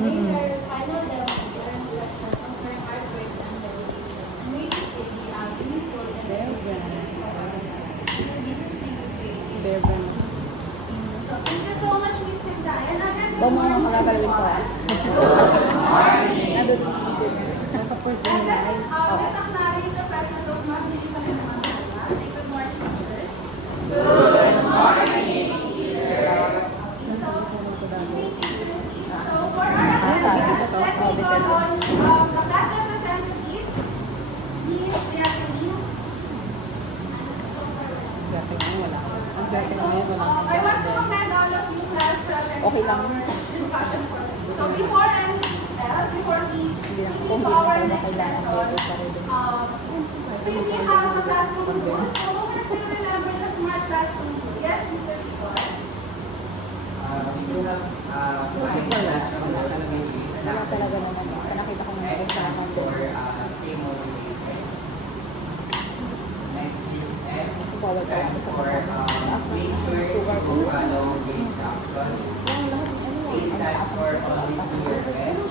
during their final demo, they are in selection from their hard work and dedication. And we will say they are meaningful and dedicated for our ambitious team of creative. So thank you so much, Miss Cinta. And again, good morning everyone. And let's acknowledge the presence of Ma'am Lisa Mendoza. Say good morning, teachers. Good morning, teachers. So for our activities, let me call on the class representative, Miss Jacqueline. I want to commend all of you class present in our discussion forum. So before anything else, before we proceed to our next lesson, since we have a classroom rule, so who can still remember the smart classroom rule? Yes, Mr. Victor? We do have one classroom rule which is X stands for stay motivated. Next is M stands for make sure you follow the instructions. A stands for always do your best.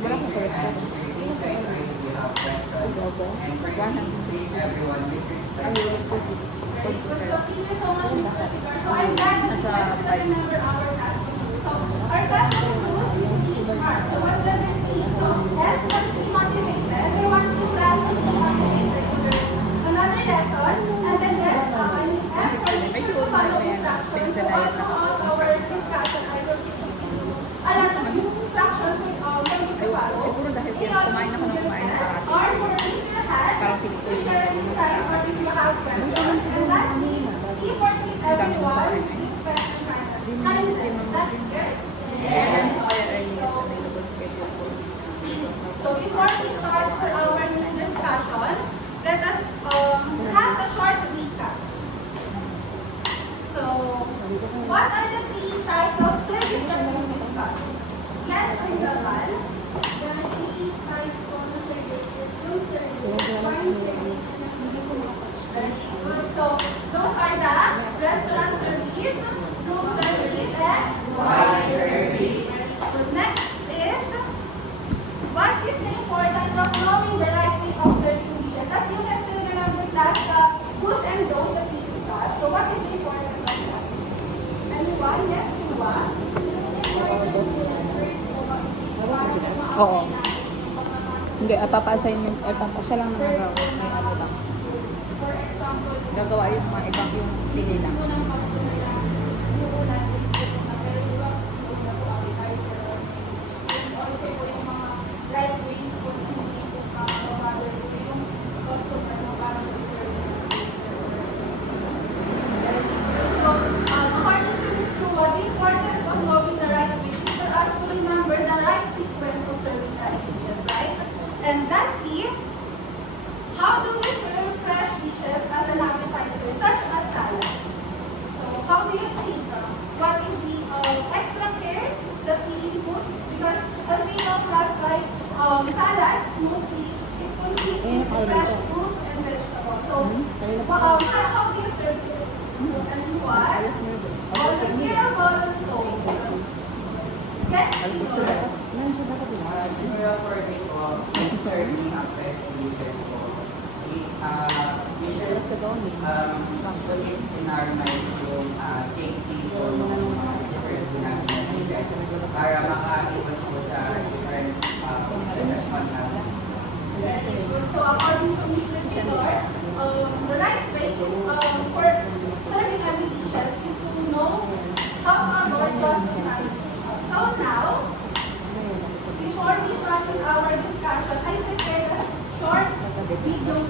Raise your hand if you're excited if you have questions. And for you, treat everyone with respect. Very good. So thank you so much, Mr. Victor. So I'm glad that you guys still remember our classroom rule. So our classroom rules is be smart. So what does it mean? So S was be motivated. We want to class to be motivated to learn another lesson. And then S, F for teacher to follow instructions. So all throughout our discussion, I will be giving you a lot of instruction for you to follow. A always do your best. R for raise your hand. To share insight or if you have questions. And lastly, E for treat everyone with respect and kindness. Is that clear? Yes. So before we start for our discussion, let us have a short recap. So, what are the three types of service that we discussed? Yes, Rizal. There are three types of services: room service, farm service, and Very good. So, those are the restaurant service, room service, and wine service. So, next is, what is the importance of knowing the right way of serving dishes? As you can still remember class, the do's and don'ts that we discussed. So, what is the importance of that? Anyone? Yes, Chua? Oo. Hindi, papa-assignment, papasya lang na nagawa. May ano lang. For example, Gagawa yung mga ibang yung pili lang. And lastly, how do we serve fresh dishes as an appetizer, such as salads? So, how do you think? What is the extra care that we input? Because as we know, class, like salads, mostly it consists of fresh fruits and vegetables. So, how do you serve it? So, and what? Volunteer or volunteer? Yes, please. Similar for me po, serving ang fresh dishes po. We should put it in our minds yung safety po ng mga serve natin na dishes para makaiwas po sa different investment natin. Very good. So according to Mr. Chidor, the right way is for serving every dishes is to know how to avoid cross-contamination. So now, before we start with our discussion, I prepared a short video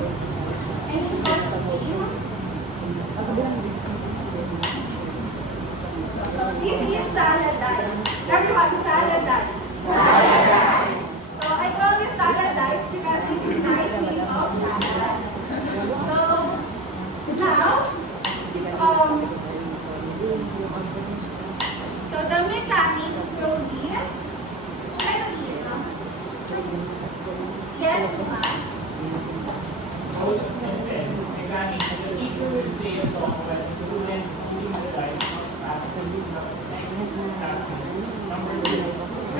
and short game. So this is salad dice. Everyone, salad dice. Salad dice. So I call this salad dice because it is nice name of salad. So now, so the mechanics will be, yes, ma'am. The teacher will play a song when the student using the dice must pass the loop of the task. Number 2,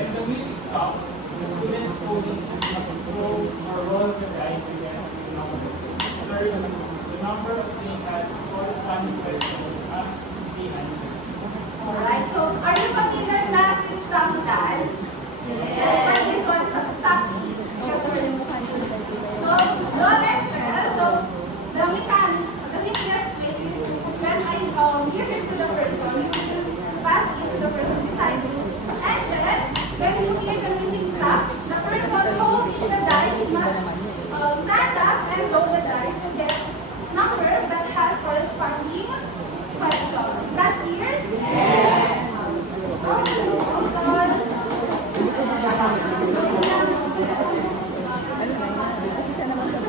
give it to the person. You will pass it to the person beside you. And then, when you hear the missing stuff, the person holding the dice must stand up and roll the dice to get number that has corresponding question. Is that clear? Yes. Kasi siya naman sa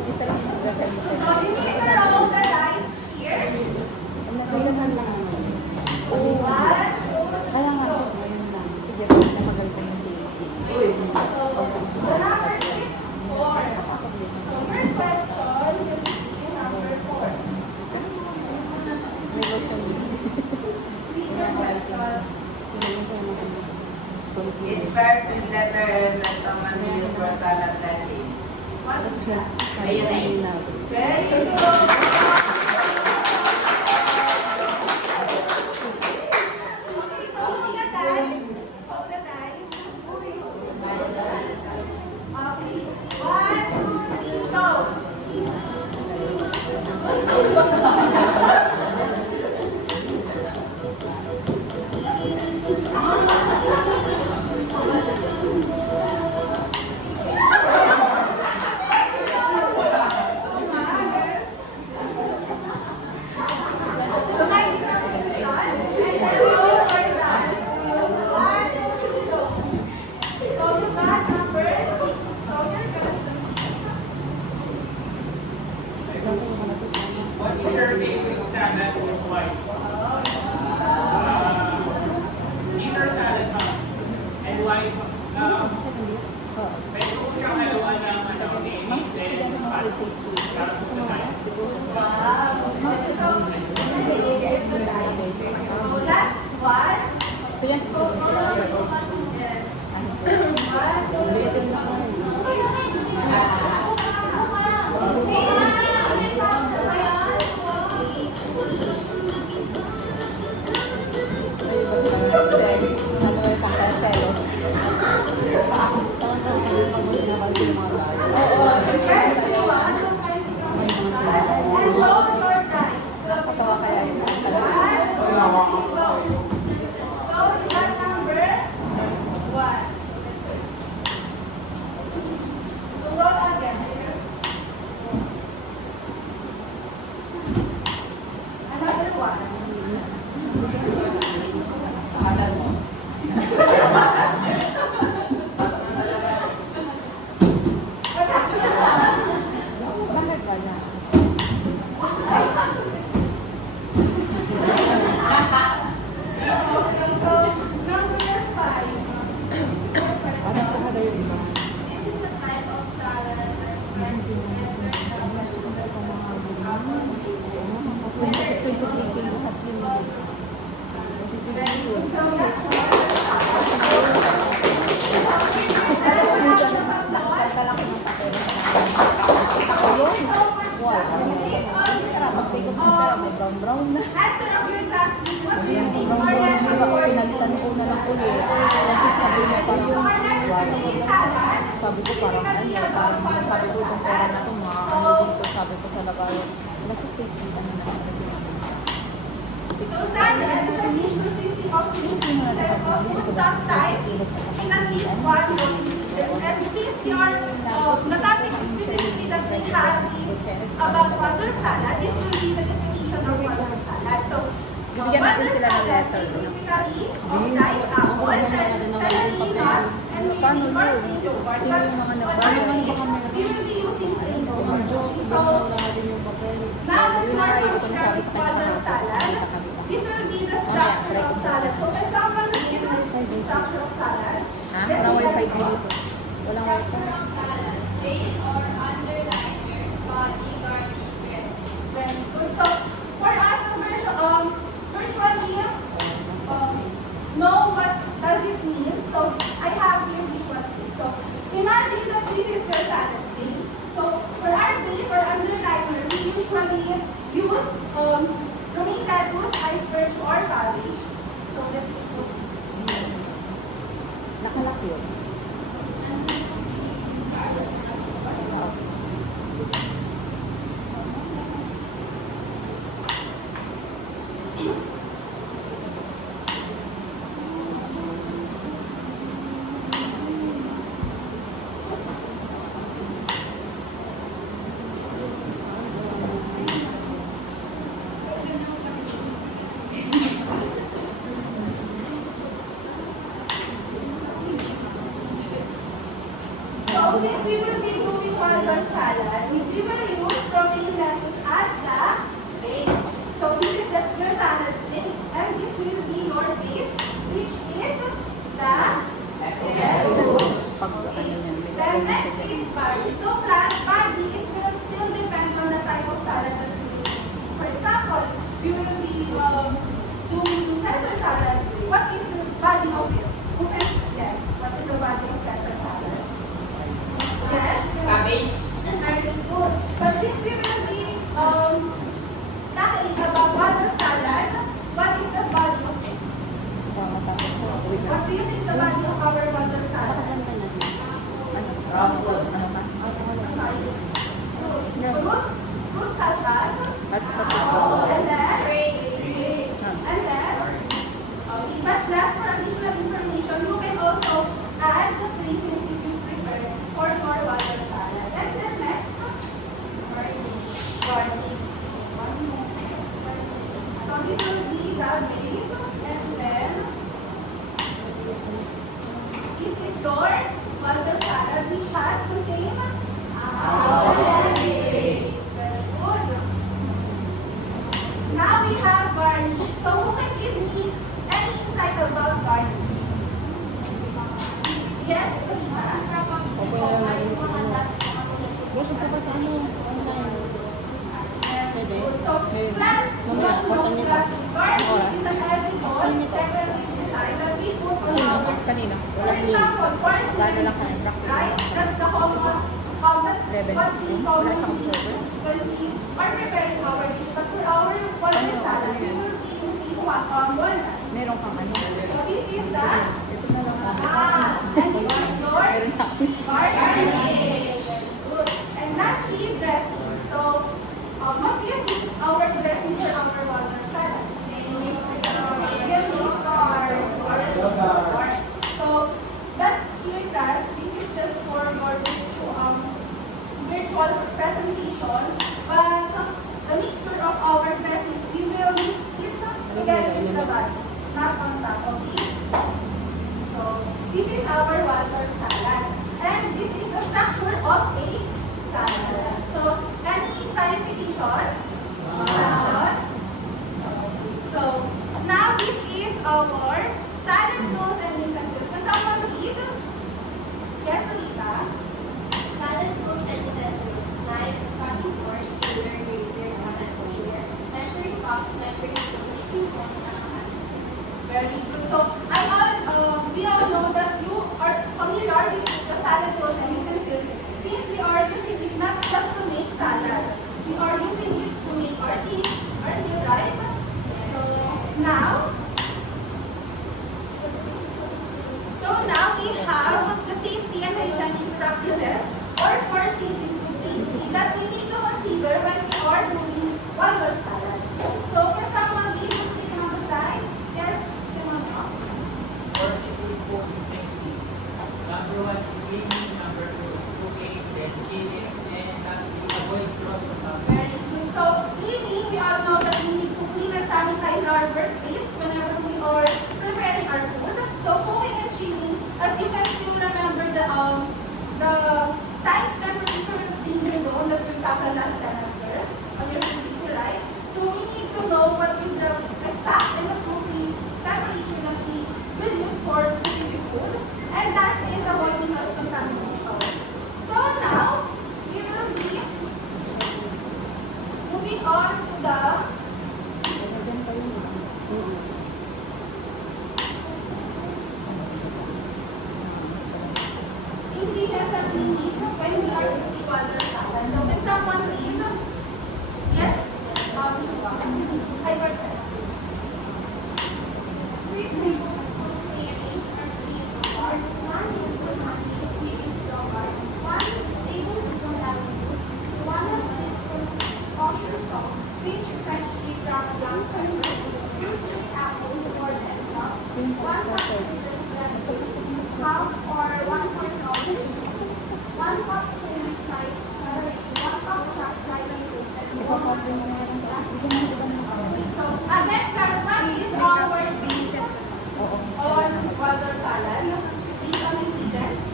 So you need to roll the dice here. One, Kaya nga, ngayon lang. Sige, na magaling na si the number is 4. So your question will be number 4. may lotion. Read your question. It starts with letter M and commonly used for salad dressing. What is that? Mayonnaise. Very good. Okay, so hold the dice. Hold the dice. Okay. 1, 2, 3, go. So kahit hindi ka mag-done, and then roll your dice. 1, 2, 3, go. So you got number 6. So your question. What is your favorite salad with white? Caesar salad ba? And white, pwede ko siyang haluan ng mayonnaise and fat. Tapos sa tayo. Wow. Okay, so get the dice. So last one. So yan, Yes. 1, 2, 3, go. And roll your dice. Nakakatawa kaya yun. 1, 2, 3, go. So you got number 1. So roll again. Yes. Another one. Sakasan mo. Bakit wala? Okay, so number 5. This is a type of salad that's meant to Very good. So that's Brown na. answer of your class. What's your name? Or let's report. Pinalitan ko na lang ulit. Kasi sabi niya So parang our next today is salad. sabi ko parang Typically ano, about parang sabi ko itong pera na ito, mga ano dito, sabi ko sa lagayan. Nasa safety, ano na, kasi So salad is a dish consisting of mixed pieces of food sometimes in at least one rolling pieces. And since your the topic specifically that we have is about water salad, this will be the definition of water salad. So bibigyan natin sila ng letter. typically of diced apples, celery, nuts, and maybe or plain yogurt. Sino yung mga nagbayad? We will be using plain yogurt. So now Yun we na nga are ito kung sabi sa kanya water salad. This will be structure of salad. Ha? Walang wifi dito. Walang wifi. Base or underliner, body, garnish, dress. Very good. So, for us, the virtually know what does it mean. So, I have here visual thing. So, imagine that this is your salad thing. So, for our base or underliner, we usually use romaine lettuce, iceberg, or cabbage. So, let me put Nakalaki yun. So since we will be doing Waldorf salad, we will use romaine lettuce as the base. So this is the your salad thing, and this will be your base, which is the lettuce. Pag ano yan, may Then next is body. So plant body, it will still depend on the type of salad that we will do. For example, we will be doing Caesar salad. What is the body of it? Who can guess? What is the body of Caesar salad? Yes. Cabbage. Very good. But since we will be talking about Waldorf salad, what is the body of it? Wait What lang. do you think the body of our Waldorf salad? Fruits such as That's what and then but last for additional information, you can also add the raisins if you prefer for your Waldorf salad. And then next, garlic. So this will be the base, and then this is your Waldorf salad, which has contained base. Very good. Now we have garlic. So who can give me any insight about garlic? Yes, Rita? Gusto ko ba sa ano? Online. Pwede? So, class, you Mamaya, know button niyo that pa. garlic is an edible peppermint design that we put on our Kanina. For Walang link. example, for Gano'n lang kami. Practice. right? That's the common, that's 11. what we Wala siyang commonly observer. use when we are preparing our dish. But for our Waldorf salad, we will be using walnuts. Meron kang ano. So this is the Ito na lang ako. and this is your Meron na. garlic. Good. And lastly, dressing. So, what do you think our dressing for our Waldorf salad? So, that here guys, this is just for your virtual presentation. But the mixture of our dressing, we will mix it together with the body, not on top of it. So, this is our Waldorf salad. And this is the structure of a salad. So, any clarification? So, now this is our salad notes and utensils. Can someone read? Yes, Alita? Salad tools and utensils, knives, cutting board, ruler, grater, salad sprayer, measuring cups, measuring spoon, mixing bowls, and a hat. Very good. So, we all know that you are familiar with the salad tools and utensils since we are using it not just to make salad. We are using it to make our dish, aren't you right? So now we have the safety and hygienic practices or for safety that we need to consider when we are doing Waldorf salad. So for someone be able to speak on the slide, yes, come on up. For seasoning food safety. Number 1 is cleaning, number 2 is cooking, then chilling, and lastly, avoid cross contact. Very good. So cleaning, we all know that we need to clean and sanitize our workplace whenever we are preparing our food. So cooking and chilling, as you can still remember the time temperature danger zone that we tackled last semester on your procedure, right? So we need to know what is the exact and appropriate temperature that we will use for specific and we are using water salad. So can someone read? Yes? Hyperpress. Three samples of mayonnaise are clean from bar. 1 teaspoon honey, medium strong bar. 1 tablespoon lemon juice. 1 teaspoon kosher salt. Pinch fresh ground black pepper. 2 sweet apples or and cup. 1 cup citrus lemon juice. Half or 1/4 orange juice. 1 cup thin sliced celery. 1 cup chopped celery and 1 So again, class, what is our base on water salad? Based on ingredients.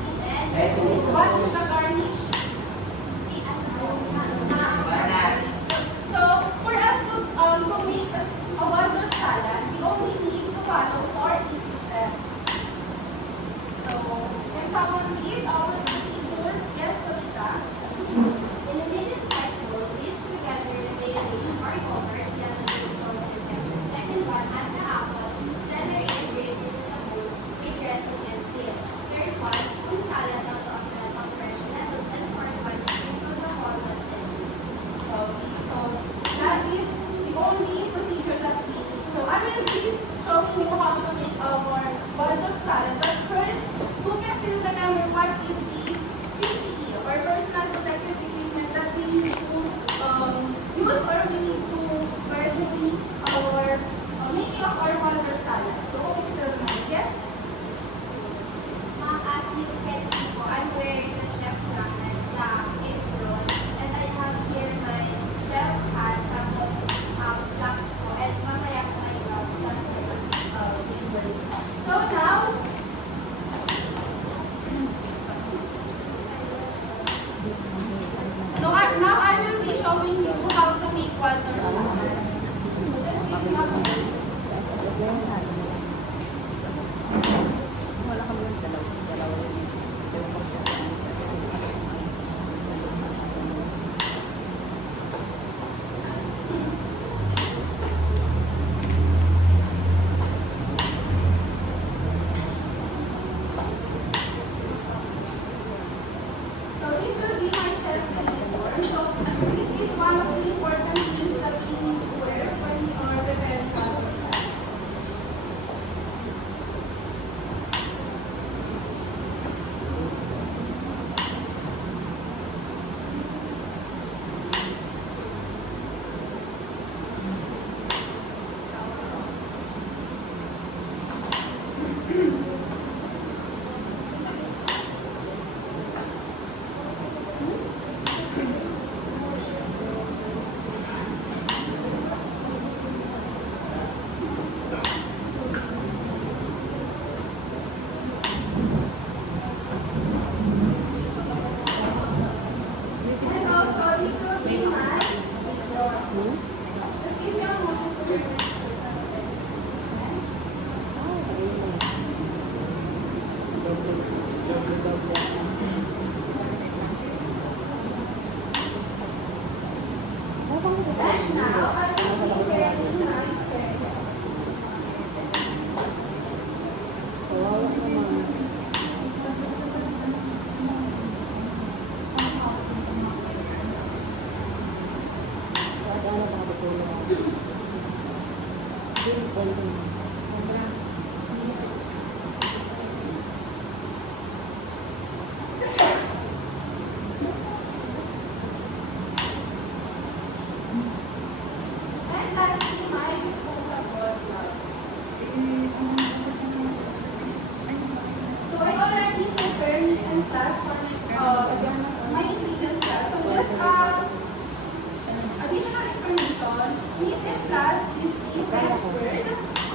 What is the garnish? So for us to make a water salad, we only need to follow 4 easy steps. So can someone read our procedure? Yes, Solita. In a medium-sized bowl, whisk together the mayonnaise or yogurt, lemon juice, salt, and pepper. Second one, add the apple, celery, and grapes into the bowl with dressing and stir. Third one, spoon salad on top of fresh lettuce. And fourth one, sprinkle the walnuts and sweet. Okay, so that is the only procedure that we need. So I will be showing you how to make our water salad. But first, who can still remember what is the PPE or personal protective equipment that we need to use or we need to wear to make our making of our water salad? So who can still remember? Yes? As you can see po, I'm wearing the chef's jacket, black apron, and I have here my chef hat, tapos slacks po, and mamaya po my gloves, tapos my So now, now I will be showing you how to make water salad. So just give me a moment. Wala kami yung dalawa yun. So this will be my chef uniform. So this is one of the important things that we need to wear when we are preparing water salad. And also this will be my just give me a moment to wear this. And now I will be wearing my hair. And lastly, my disposable glove. So I already prepared this and class for my ingredients class. So just additional information, this and class is the red word,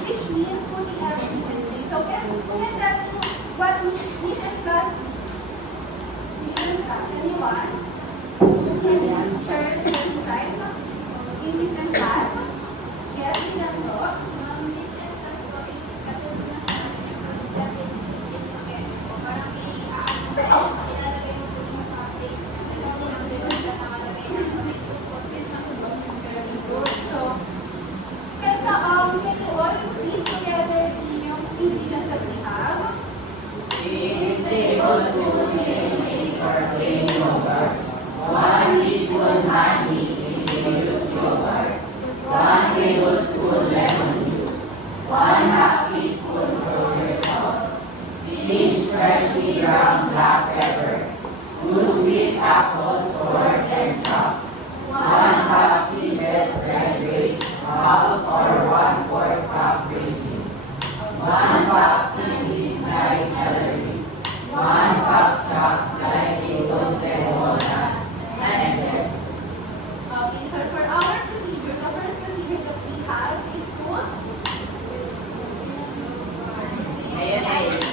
which means putting everything in place. So who can tell me what this and class is? This and class, anyone? Share it inside. In this and class. Yes, we can talk. This and plus po is katulad na sa akin, parang ilalagay mo po siya sa place. Nilagay ang bibig na nakalagay na may support. Very good. So, can you all teaspoonful salt. Pinch freshly ground black pepper. 2 sweet apples, sored and chopped. 1 cup seedless red grapes, half or 1/4 cup raisins. 1 cup candied sliced celery. 1 cup chopped slightly toasted walnuts. And this. Okay, so for our procedure, the first procedure that we have is to Mayonnaise.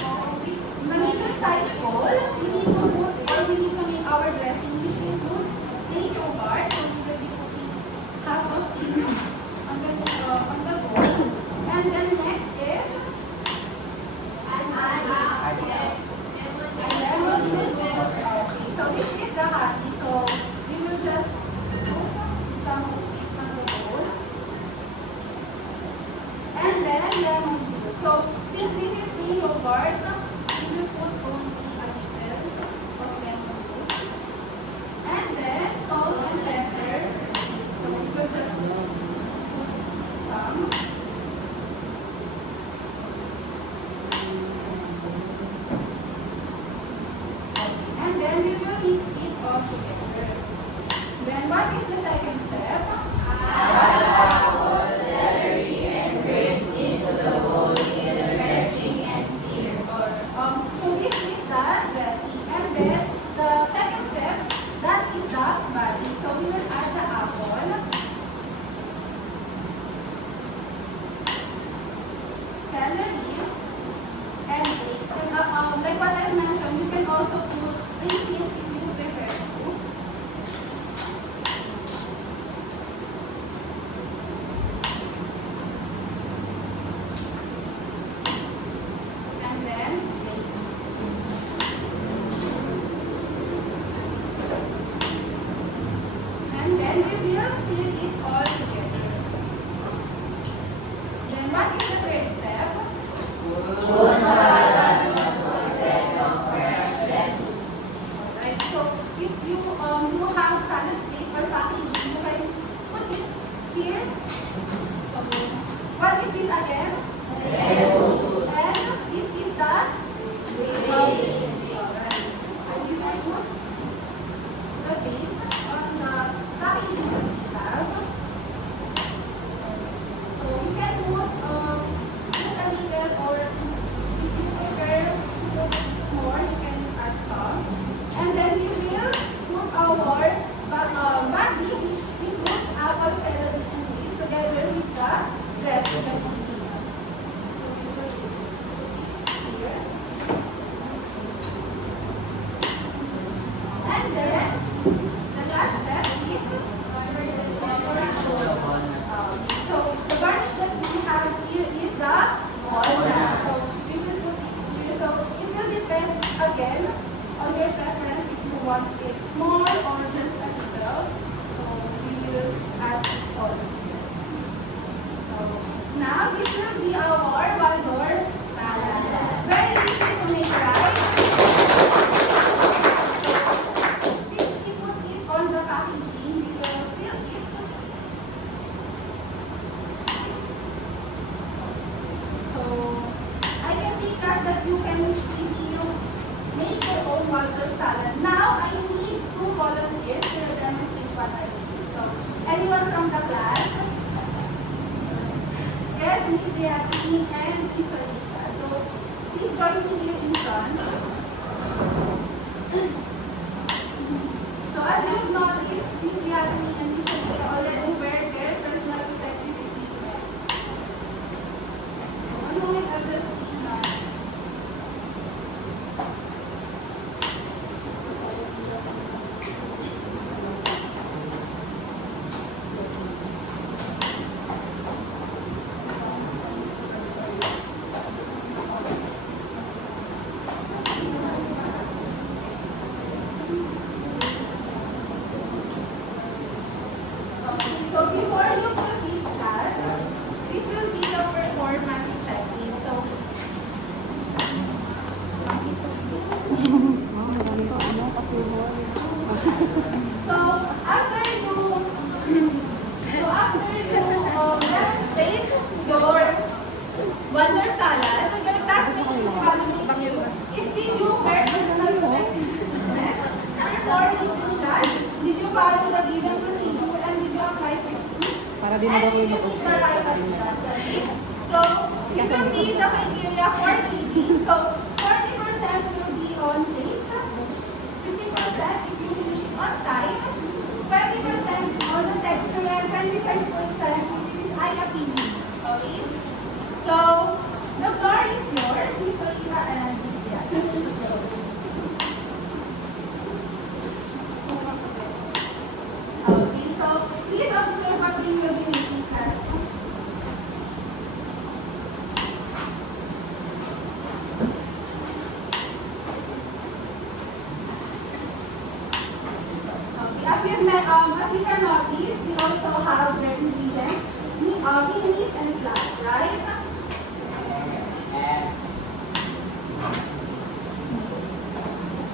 the medium-sized bowl. We need to put or we need to make our dressing, which includes plain yogurt. So we will be putting half of it on the bowl. And then next is lemon juice. Okay, so this is the honey. So we will just put some of it on the bowl. And then lemon juice. So since this is plain yogurt, we will put only a little of lemon juice. And then salt and pepper. So we will just put some. And then we will mix it all together. Then what is the second step? Add apples, celery, and grapes into the bowl in the dressing and stir. So this is the dressing. And then the second step, that is the garnish. So we will add the apple, celery, and grapes. And, like what I mentioned, you can also put raisins if you prefer to. And then grapes. And then we will stir it all together. Then what is the third step? Alright, so if you do have salad plate or packaging, you can put it here. So, what is this again? And this is the base. Alright. So you can put the base on the packaging that we have. So you can put just a little, or if you prefer to put more, you can add some. And then we will put our body, which includes apple, celery, and grapes, together with the dressing that we have. So we will put it here. And then the last step is so the garnish that we have here is the walnut. So we will put it here. So it will depend again on your preference if you want it more or just a little. So we will add all. So now this will be our Waldor salad. So very easy to make, right? Since we put it on the packaging, we will seal it. So I can see that you can really make your own Waldor salad. Now I need 2 volunteers to demonstrate what I did. So anyone from the class? Yes, Miss Beatrice and Miss Olita. So please join me here in front. So as you've noticed, Miss Beatrice and Miss Olita already wear their personal protective equipment. So one moment, I'll just leave that. So before you proceed, class, this will be the performance checklist. So Sabi mo daw yung uso. So, this will be the criteria for eating. So, 40% will be on taste, 50% if you finish it on time, 20% on the texture, and 25% if it is eye appealing. Okay? So, the floor is yours, Miss Oliva and Cynthia. Okay, so please observe what we will be making first. Okay, as you can notice, we also have the ingredients, mayonnaise and flour, right? Yes.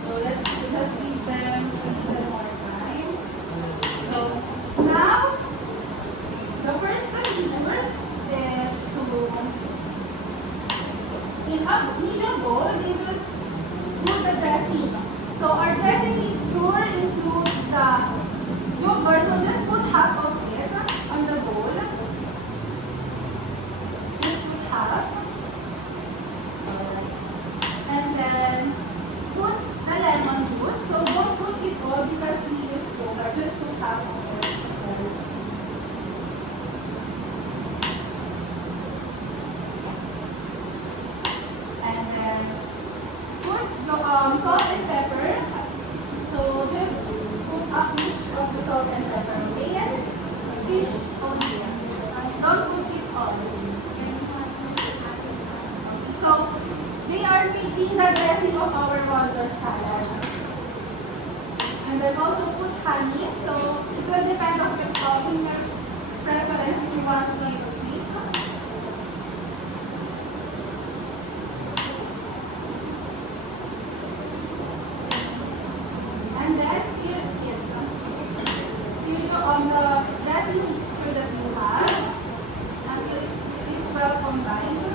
So let's give them a little more time. So now, the first procedure is to, in a bowl, they will put the dressing. So our dressing mixture includes the yogurt. So just put half of it on the bowl. Just put half. And then put the lemon juice. So don't put it all because we use yogurt. Just put half of it. And then put the salt and pepper. So just put a pinch of the salt and pepper. Okay? And pinch only. Don't put it all. So they are making the dressing of our water salad. And then also put honey. So it will depend on your preference if you want to make it sweet. And then stir it on the dressing mixture that you have until it is well combined.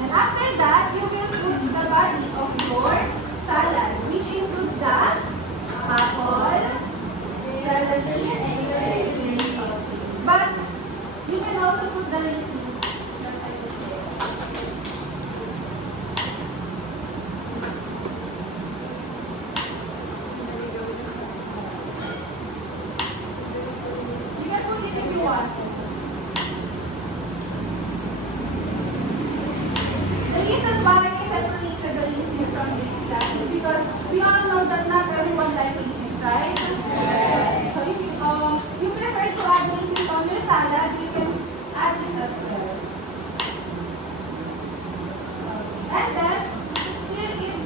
And after that, you will put the body of your salad, which includes the apple, celery, and the raisins. But you can also put the raisins. You can put it if you want. The reason why I separated the raisins from the extract is because we all know that not everyone likes raisins, right? Yes. So if you prefer to add raisins on your salad, you can add it as well. And then, stir it.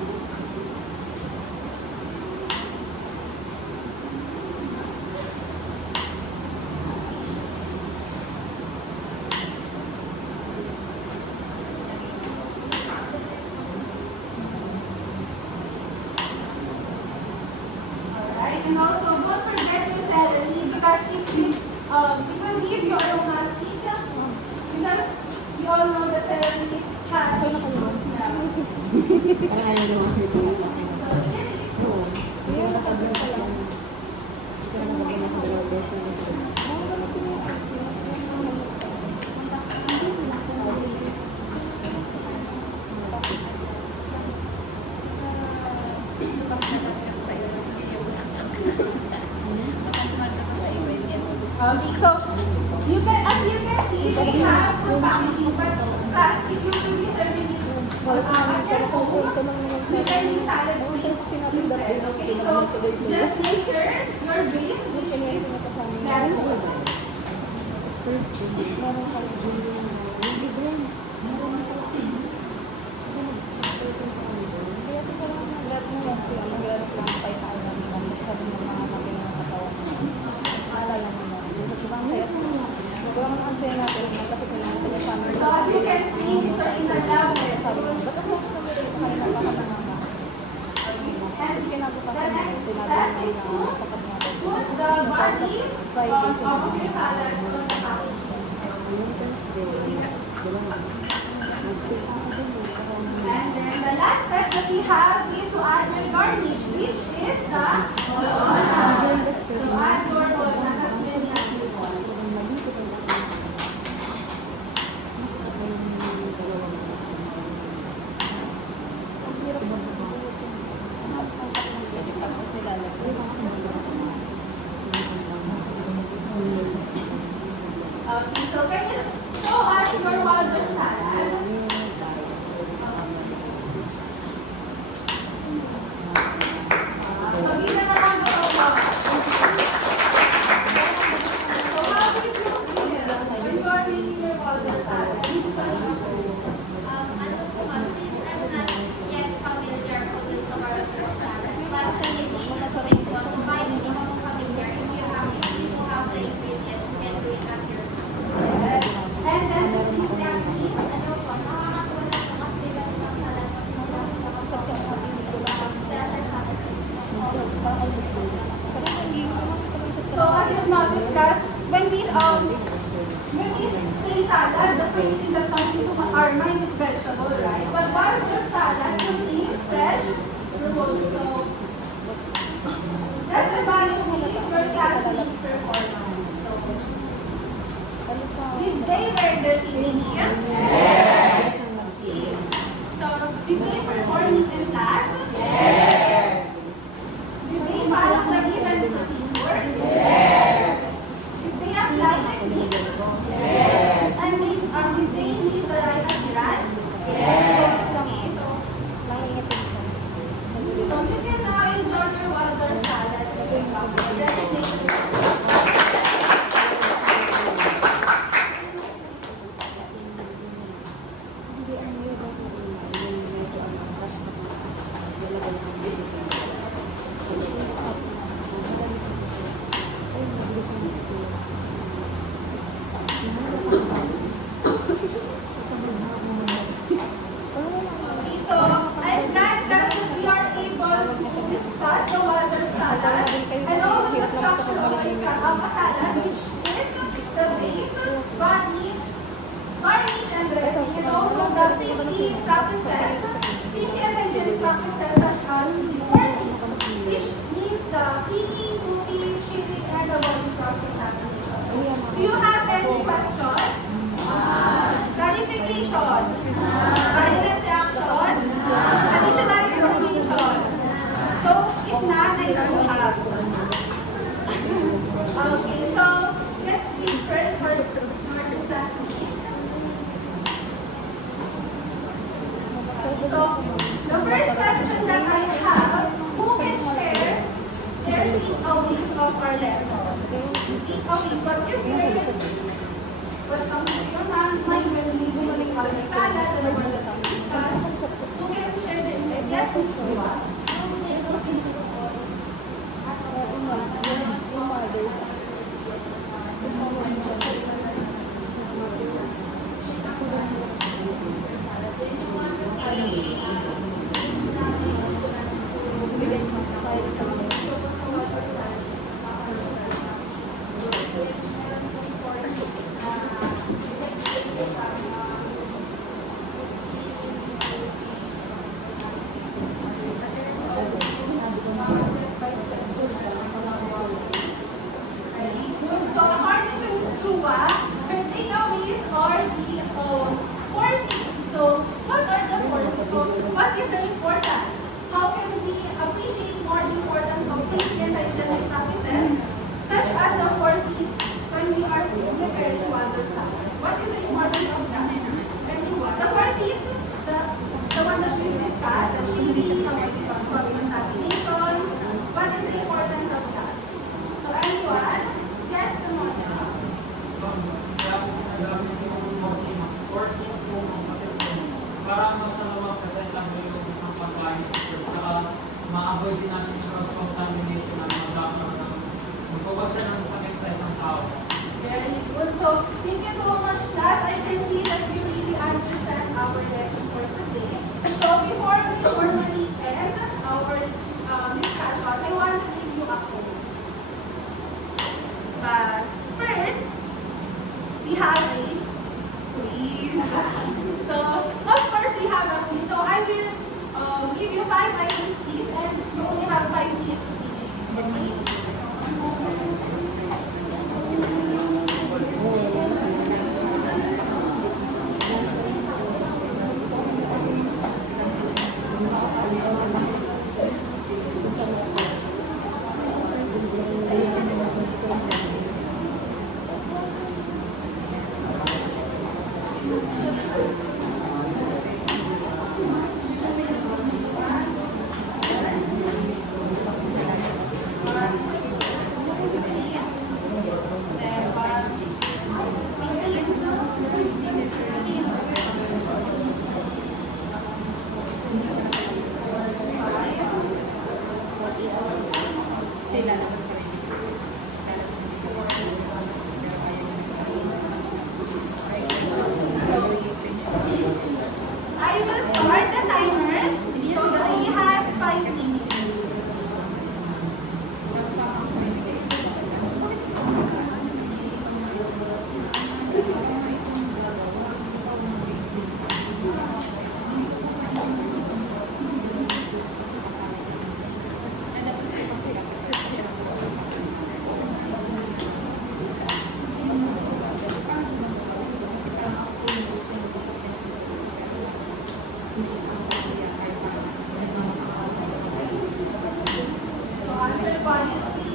Alright, and also don't forget your celery because if this it will give you aromatic because you all know the celery has a good smell. Parang ayaw naman ko ito. So stir it. Hindi na nakagod pa lang. Hindi ka na nakagod. Okay, so you can, as you can see, they have two packaging, but if you will be serving it at your home, you can use salad base instead. Okay, so just make sure your base, which is lettuce. So as you can see, these are in the lab. And the next step is to put the body of your salad on the packaging. And then the last step that we have is to add your garnish, which is the Okay, so can you show us your water salad? Mag-isa naman po ako. So how did you feel when you are making your water salad? Ano po ma'am, since I'm not yet familiar po dun sa character of salad, but it's easy to make po. So kahit hindi ka po familiar, if you have the ingredients, you can do it at your Yes. And then please tell me. ano po, nakakatuwa lang po kasi lang sa salad kasi So as you've noticed, guys, when we say salad, the first thing that comes into our mind is vegetable, right? But water salad contains fresh fruits. So let's evaluate your classmates' performance. So did they wear their evening gear? Yes. Okay. So did they perform in class? Yes. Did they follow the given procedure? Yes. Did they apply techniques? Yes. And did they see the right appearance? Yes. Okay, so you can now enjoy your water salad. Okay, so I'm glad that we are able to discuss the water salad and also the structure of a salad, which is the base, body, garnish, and dressing, and also the safety practices, safety and hygienic practices such as the forceps, which means the cleaning, cooking, chilling, and avoiding cross-contamination. Do you have any questions? Clarifications? Violent reactions? Additional information? So, if not, I don't have. Okay, so let's read first for our two classmates. So, the first question that I have, who can share their takeaways of our lesson? Takeaways, what you heard, what comes to your mind when we do water salad, and what we discuss. Who can share the yes, Miss Dua? So according to Ms. Chua, her takeaways are the forces. So what are the forces? So what is the importance? How can we appreciate more the importance of safety and hygienic practices, such as the forces when we are preparing water salad? What is the importance of that? The forces, the one that we discussed, the chilling, avoiding cross-contaminations. What is the importance of that? So anyone? Yes, the Monica. Courses po kasi para masalawag kasi lang yung isang pagkain saka ma-avoid din natin yung cross-contamination ng magbawas siya ng sakit sa isang tao. Very good. So, thank you so much, class. I can see that you really understand our lesson for today. So, before we formally end our discussion, I want to give you a quote. First, we have a quiz. So, of course, we have a quiz. So, I will give you 5 items, please, and you only have 5 minutes to finish. Okay? Sila na mas pa rin. I will start the timer. So you have 5 minutes. So answer honestly.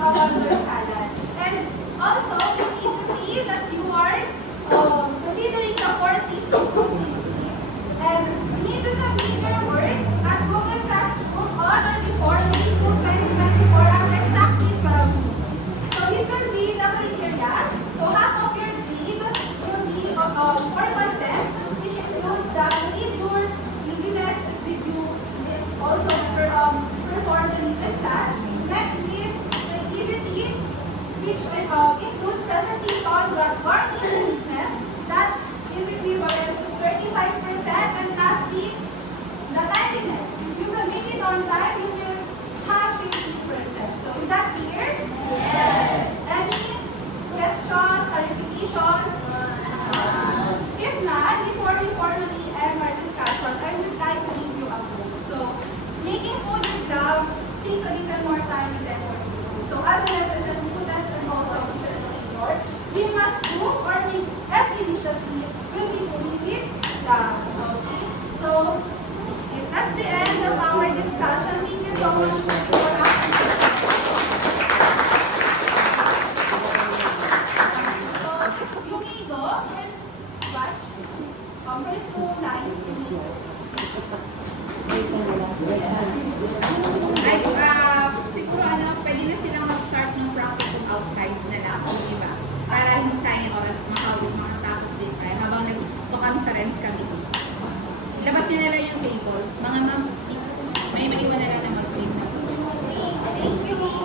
Wonder Salad. And also, we need to see that you are considering the 4 C's of food safety. And you need to submit your work at Google Classroom on or before May 2, 2024 at exactly 12 noon. So this will be the criteria. So half of your grade will be for content, which includes the procedure, readiness, review, also perform the recent class. Next is creativity, which includes presentation, or uniqueness. That is equivalent to 35%. And lastly, the timeliness. If you submit it on time, you will have 50%. So is that clear? Yes. Any questions, clarifications? If not, before we formally end our discussion, I would like to give you a quote. So, making food exam takes a little more time than what we do. So, as a representative student and also teacher and trainer, we must do or we every initiative will be doing it down. Okay? So, that's the end of our discussion. Thank you so much for asking. So, you may go. First batch. First 2 lines. Siguro pwede na silang mag-start ng practice outside na lang, di ba? Para hindi sayang oras makatapos din tayo habang nag-conference kami. Ilabas nyo na lang yung table. Mga ma'am, please, may maiwan na lang na mag-print. Thank you.